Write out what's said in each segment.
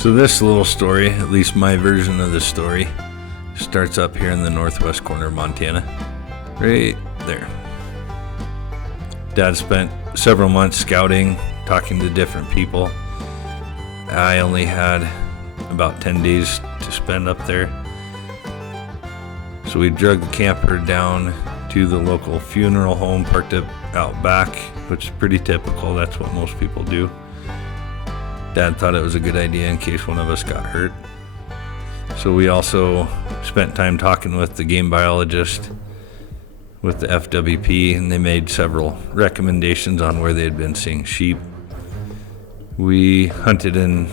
So this little story, at least my version of the story, starts up here in the northwest corner of Montana. Right there. Dad spent several months scouting, talking to different people. I only had about 10 days to spend up there. So we drug the camper down to the local funeral home, parked it out back, which is pretty typical. That's what most people do. Dad thought it was a good idea in case one of us got hurt. So we also spent time talking with the game biologist with the FWP, and they made several recommendations on where they had been seeing sheep. We hunted in,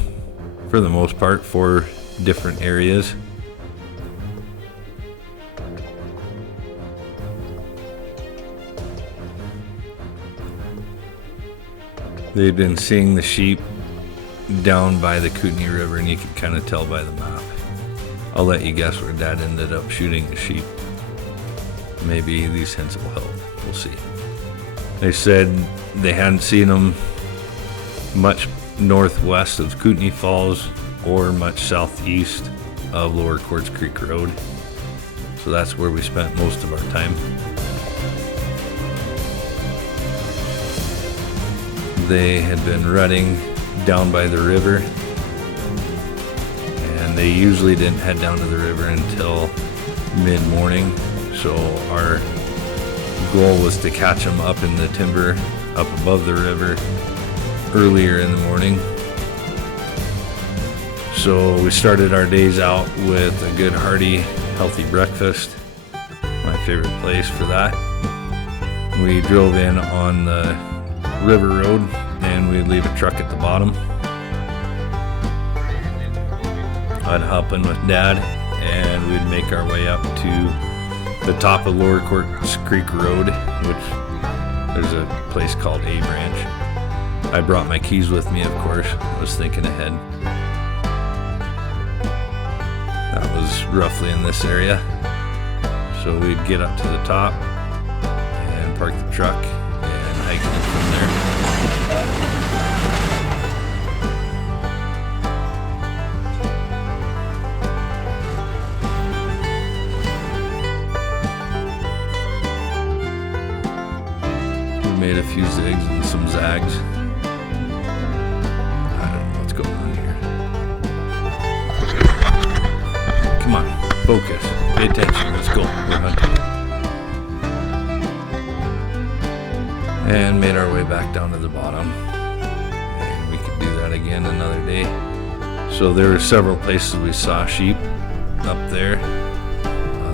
for the most part, 4 different areas. They'd been seeing the sheep down by the Kootenai River, and you could kind of tell by the map. I'll let you guess where Dad ended up shooting the sheep. Maybe these hints will help. We'll see. They said they hadn't seen them much northwest of Kootenai Falls or much southeast of Lower Quartz Creek Road. So that's where we spent most of our time. They had been rutting down by the river, and they usually didn't head down to the river until mid-morning. So our goal was to catch them up in the timber up above the river earlier in the morning. So we started our days out with a good hearty, healthy breakfast. My favorite place for that. We drove in on the river road, and we'd leave a truck at the bottom. I'd hop in with Dad, and we'd make our way up to the top of Lower Quartz Creek Road, which there's a place called A Branch. I brought my keys with me, of course. I was thinking ahead. That was roughly in this area. So we'd get up to the top and park the truck and hike it from there. Made a few zigs and some zags. I don't know what's going on here. Come on, focus, pay attention, let's go, we're hunting. And made our way back down to the bottom. And we could do that again another day. So there were several places we saw sheep up there.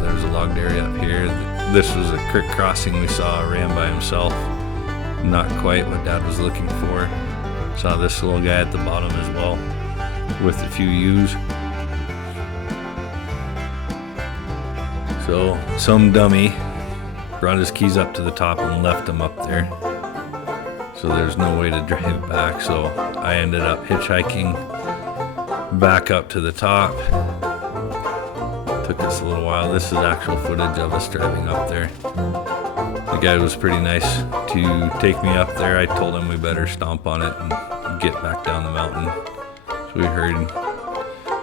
There was a logged area up here. This was a creek crossing. We saw a ram by himself. Not quite what Dad was looking for. Saw this little guy at the bottom as well with a few ewes. So some dummy brought his keys up to the top and left them up there. So there's no way to drive back. So I ended up hitchhiking back up to the top. Took us a little while. This is actual footage of us driving up there. The guy was pretty nice to take me up there. I told him we better stomp on it and get back down the mountain. So we hurried,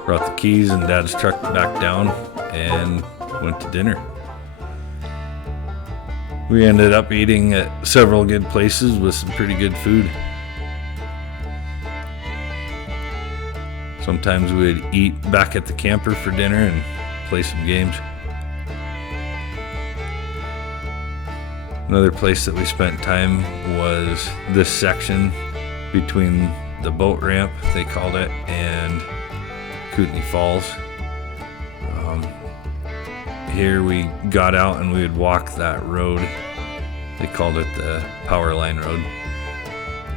brought the keys and Dad's truck back down and went to dinner. We ended up eating at several good places with some pretty good food. Sometimes we'd eat back at the camper for dinner and play some games. Another place that we spent time was this section between the boat ramp, they called it, and Kootenai Falls. Here we got out and we would walk that road. They called it the Power Line Road.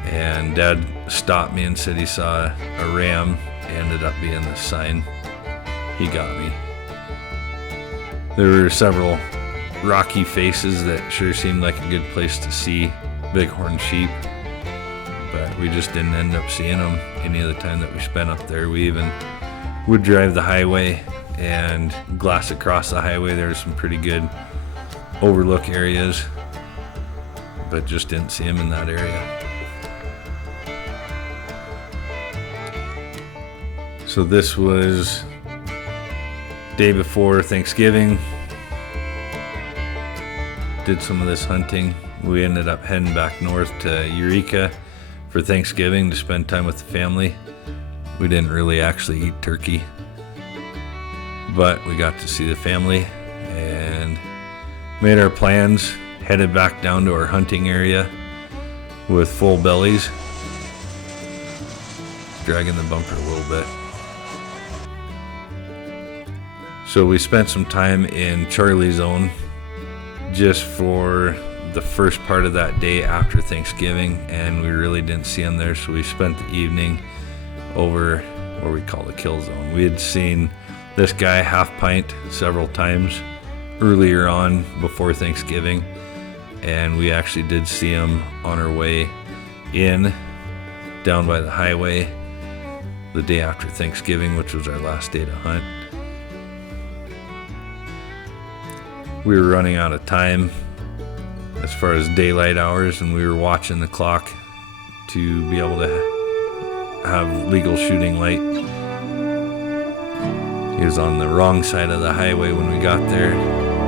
And Dad stopped me and said he saw a ram. It ended up being the sign. He got me. There were several rocky faces that sure seemed like a good place to see bighorn sheep, but we just didn't end up seeing them any of the time that we spent up there. We even would drive the highway and glass across the highway. There were some pretty good overlook areas, but just didn't see them in that area. So this was day before Thanksgiving. Did some of this hunting. We ended up heading back north to Eureka for Thanksgiving to spend time with the family. We didn't really actually eat turkey, but we got to see the family and made our plans, headed back down to our hunting area with full bellies, dragging the bumper a little bit. So we spent some time in Charlie Zone just for the first part of that day after Thanksgiving, and we really didn't see him there, so we spent the evening over what we call the kill zone. We had seen this guy Half Pint several times earlier on before Thanksgiving, and we actually did see him on our way in down by the highway the day after Thanksgiving, which was our last day to hunt. We were running out of time as far as daylight hours, and we were watching the clock to be able to have legal shooting light. He was on the wrong side of the highway when we got there,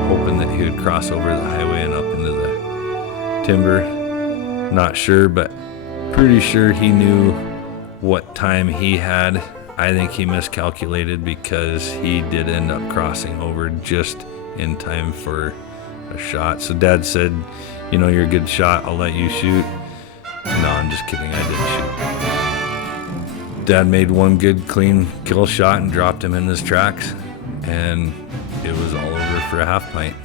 hoping that he would cross over the highway and up into the timber. Not sure, but pretty sure he knew what time he had. I think he miscalculated because he did end up crossing over just in time for a shot. So Dad said, you know, you're a good shot, I'll let you shoot. No, I'm just kidding, I didn't shoot. Dad made one good clean kill shot and dropped him in his tracks, and it was all over for a Half Pint.